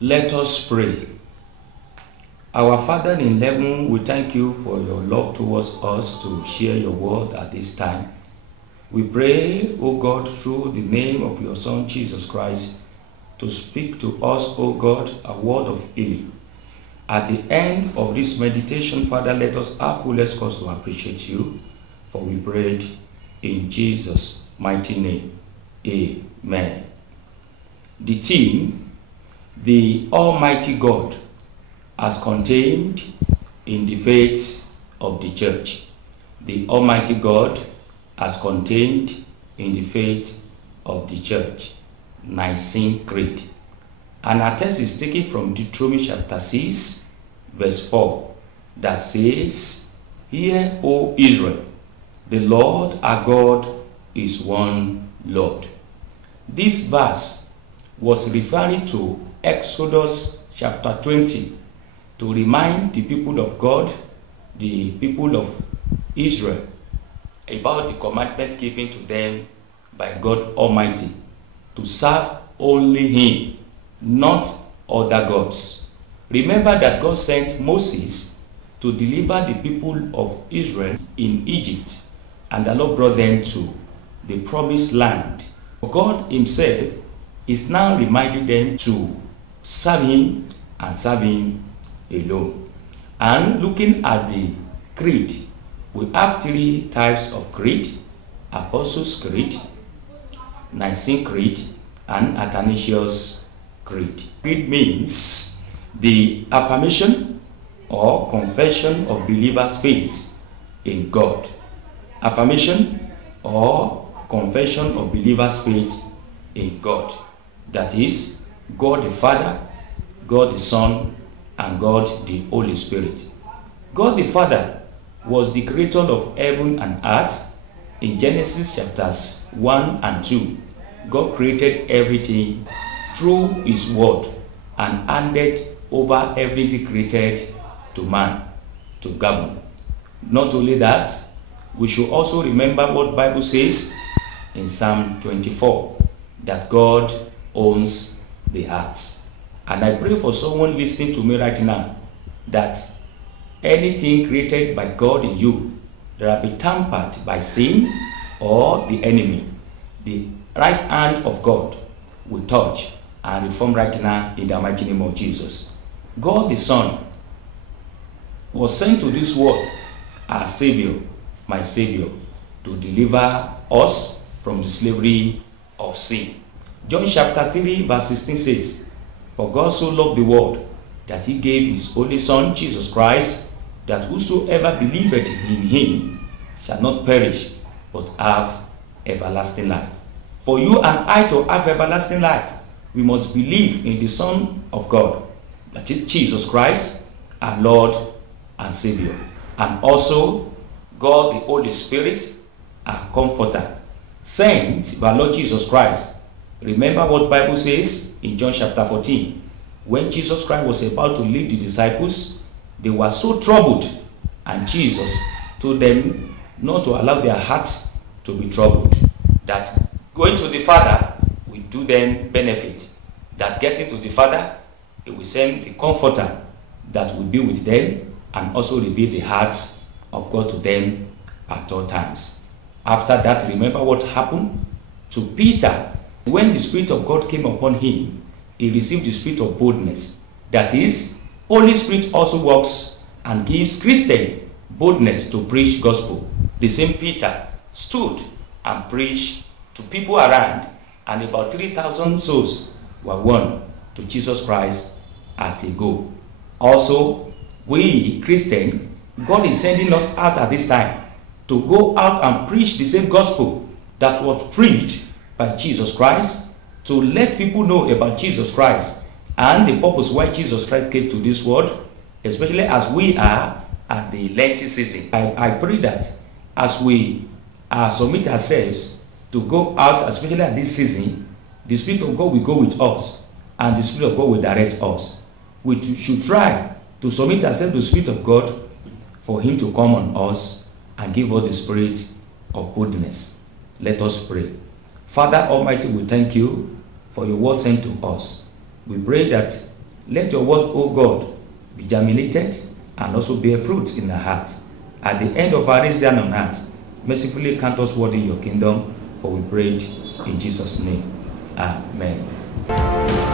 Let us pray. Our Father in heaven, we thank you for your love towards us to share your word at this time. We pray, O God, through the name of your Son, Jesus Christ, to speak to us, O God, a word of healing. At the end of this meditation, Father, let us have fullest cause to appreciate you, for we prayed in Jesus' mighty name. Amen. The theme, the Almighty God, as contained in the faith of the church. The Almighty God as contained in the faith of the church. Nicene Creed. And our text is taken from Deuteronomy chapter 6, verse 4, that says, "Hear, O Israel, the Lord our God is one Lord." This verse was referring to Exodus chapter 20 to remind the people of God, the people of Israel, about the commandment given to them by God Almighty to serve only Him, not other gods. Remember that God sent Moses to deliver the people of Israel in Egypt, and the Lord brought them to the promised land. God Himself is now reminding them to serve Him and serve Him alone. And looking at the creed, we have three types of creed: Apostles' Creed, Nicene Creed, and Athanasius' Creed. Creed means the affirmation or confession of believers' faith in God. Affirmation or confession of believers' faith in God. That is, God the Father, God the Son, and God the Holy Spirit. God the Father was the creator of heaven and earth. In Genesis chapters 1 and 2, God created everything through His word and handed over everything created to man to govern. Not only that, we should also remember what the Bible says in Psalm 24, that God owns the hearts. And I pray for someone listening to me right now that anything created by God in you that will be tampered by sin or the enemy, the right hand of God will touch and reform right now in the mighty name of Jesus. God the Son was sent to this world as Savior, my Savior, to deliver us from the slavery of sin. John chapter 3 verse 16 says, "For God so loved the world that He gave His only Son, Jesus Christ, that whosoever believeth in Him shall not perish, but have everlasting life." For you and I to have everlasting life, we must believe in the Son of God, that is Jesus Christ, our Lord and Savior, and also God the Holy Spirit, our Comforter, sent by Lord Jesus Christ. Remember what the Bible says in John chapter 14. When Jesus Christ was about to leave the disciples, they were so troubled, and Jesus told them not to allow their hearts to be troubled, that going to the Father will do them benefit, that getting to the Father, He will send the Comforter that will be with them and also reveal the hearts of God to them at all times. After that, remember what happened to Peter. When the Spirit of God came upon him, he received the spirit of boldness. That is, Holy Spirit also works and gives Christian boldness to preach gospel. The same Peter stood and preached to people around, and about 3,000 souls were won to Jesus Christ at a go. Also, we Christians, God is sending us out at this time to go out and preach the same gospel that was preached by Jesus Christ, to let people know about Jesus Christ and the purpose why Jesus Christ came to this world, especially as we are at the Lenten season. I pray that as we submit ourselves to go out, especially at this season, the Spirit of God will go with us and the Spirit of God will direct us. We should try to submit ourselves to the Spirit of God for Him to come on us and give us the spirit of boldness. Let us pray. Father Almighty, we thank you for your word sent to us. We pray that Let your word, O God, be germinated and also bear fruit in our hearts. At the end of our race down on earth, mercifully count us worthy in your kingdom, for we prayed in Jesus' name. Amen.